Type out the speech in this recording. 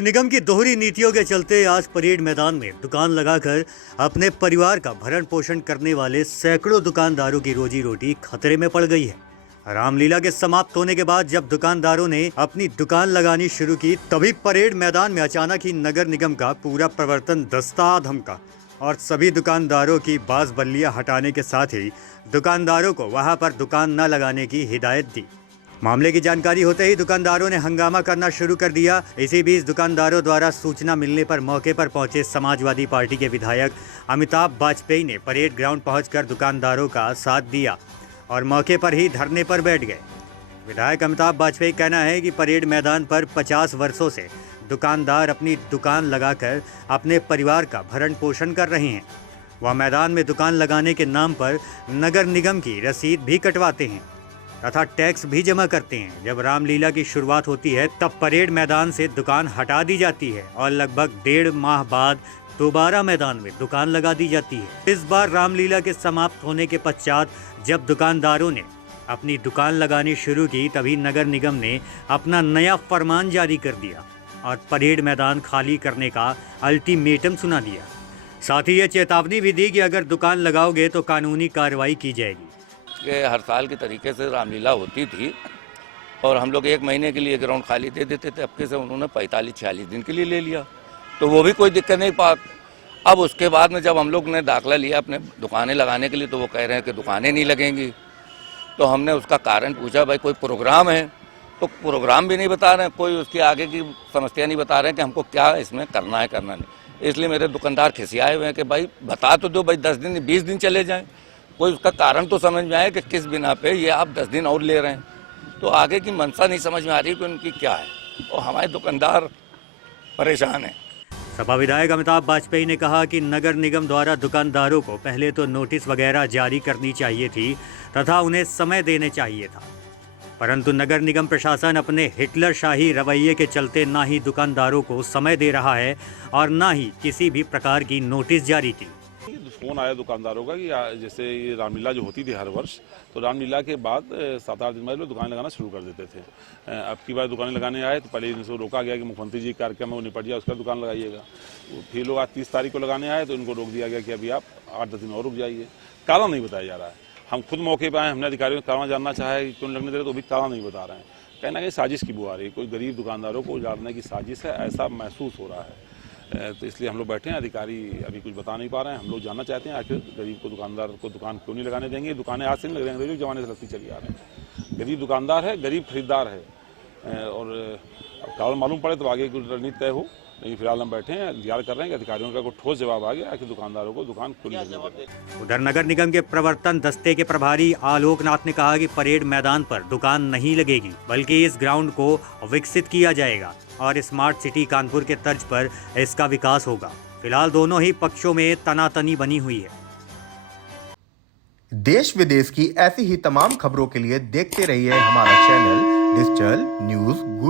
नगर निगम की दोहरी नीतियों के चलते आज परेड मैदान में दुकान लगाकर अपने परिवार का भरण पोषण करने वाले सैकड़ों दुकानदारों की रोजी रोटी खतरे में पड़ गई है। रामलीला के समाप्त होने के बाद जब दुकानदारों ने अपनी दुकान लगानी शुरू की, तभी परेड मैदान में अचानक ही नगर निगम का पूरा प्रवर्तन दस्ता धमका और सभी दुकानदारों की बाज बल्लियां हटाने के साथ ही दुकानदारों को वहां पर दुकान न लगाने की हिदायत दी। मामले की जानकारी होते ही दुकानदारों ने हंगामा करना शुरू कर दिया। इसी बीच दुकानदारों द्वारा सूचना मिलने पर मौके पर पहुंचे समाजवादी पार्टी के विधायक अमिताभ वाजपेयी ने परेड ग्राउंड पहुंचकर दुकानदारों का साथ दिया और मौके पर ही धरने पर बैठ गए। विधायक अमिताभ वाजपेयी कहना है कि परेड मैदान पर 50 वर्षों से दुकानदार अपनी दुकान लगाकर अपने परिवार का भरण पोषण कर रहे हैं। वह मैदान में दुकान लगाने के नाम पर नगर निगम की रसीद भी कटवाते हैं तथा टैक्स भी जमा करते हैं। जब रामलीला की शुरुआत होती है तब परेड मैदान से दुकान हटा दी जाती है और लगभग 1.5 माह बाद दोबारा मैदान में दुकान लगा दी जाती है। इस बार रामलीला के समाप्त होने के पश्चात जब दुकानदारों ने अपनी दुकान लगानी शुरू की, तभी नगर निगम ने अपना नया फरमान जारी कर दिया और परेड मैदान खाली करने का अल्टीमेटम सुना दिया। साथ ही ये चेतावनी भी दी कि अगर दुकान लगाओगे तो कानूनी कार्रवाई की जाएगी। कि हर साल के तरीके से रामलीला होती थी और हम लोग 1 महीने के लिए ग्राउंड खाली दे देते थे। अब से उन्होंने 45-46 दिन के लिए ले लिया, तो वो भी कोई दिक्कत नहीं पा। अब उसके बाद में जब हम लोग ने दाखिला लिया अपने दुकानें लगाने के लिए, तो वो कह रहे हैं कि दुकानें नहीं लगेंगी। तो हमने उसका कारण पूछा, भाई कोई प्रोग्राम है? तो प्रोग्राम भी नहीं बता रहे हैं, कोई उसकी आगे की समस्या नहीं बता रहे हैं कि हमको क्या इसमें करना है करना नहीं। इसलिए मेरे दुकानदार खिसियाए हुए हैं कि भाई बता तो दो, भाई 10 दिन 20 दिन चले जाएँ, कोई उसका कारण तो समझ में आए कि किस बिना पे ये आप 10 दिन और ले रहे हैं। तो आगे की मंशा नहीं समझ में आ रही कि उनकी क्या है, और हमारे दुकानदार परेशान हैं। सपा विधायक अमिताभ वाजपेयी ने कहा कि नगर निगम द्वारा दुकानदारों को पहले तो नोटिस वगैरह जारी करनी चाहिए थी तथा उन्हें समय देने चाहिए था, परंतु नगर निगम प्रशासन अपने हिटलर शाही रवैये के चलते ना ही दुकानदारों को समय दे रहा है और ना ही किसी भी प्रकार की नोटिस जारी की। फ़ोन आया दुकानदारों का कि जैसे ये रामलीला जो होती थी हर वर्ष, तो रामलीला के बाद 7-8 दिन बाद लोग दुकानें लगाना शुरू कर देते थे। अब की बार दुकानें लगाने आए तो पहले इनको रोका गया कि मुख्यमंत्री जी कार्यक्रम में वो निपट जाए, उसका दुकान लगाइएगा। फिर लोग आज 30 तारीख को लगाने आए तो इनको रोक दिया गया कि अभी आप 8-10 दिन और रुक जाइए। कारण नहीं बताया जा रहा है। हम खुद मौके पर आए, हमने अधिकारियों का कारण जानना चाहा है कि क्यों लगने दे रहे, तो भी कारण नहीं बता रहे हैं। कहीं ना कहीं साजिश की बुआ रही है, कोई गरीब दुकानदारों को उजाड़ने की साजिश है, ऐसा महसूस हो रहा है। तो इसलिए हम लोग बैठे हैं, अधिकारी अभी कुछ बता नहीं पा रहे हैं। हम लोग जानना चाहते हैं आखिर गरीब को, दुकानदार को दुकान क्यों नहीं लगाने देंगे। दुकानें आज से नहीं लग रही, अंग्रेजों के जमाने से लगती चली आ रही है। गरीब दुकानदार है, गरीब खरीदार है, और कारण मालूम पड़े तो आगे कुछ रणनीति तय हो। लेकिन फिलहाल हम बैठे हैं, इंतजार कर रहे हैं कि अधिकारियों का कोई ठोस जवाब आ गया कि दुकानदारों को दुकान क्यों नहीं लगने देंगे। उधर नगर निगम के प्रवर्तन दस्ते के प्रभारी आलोकनाथ ने कहा कि परेड मैदान पर दुकान नहीं लगेगी, बल्कि इस ग्राउंड को विकसित किया जाएगा और स्मार्ट सिटी कानपुर के तर्ज पर इसका विकास होगा। फिलहाल दोनों ही पक्षों में तनातनी बनी हुई है। देश विदेश की ऐसी ही तमाम खबरों के लिए देखते रहिए हमारा चैनल डिजिटल न्यूज गुरु।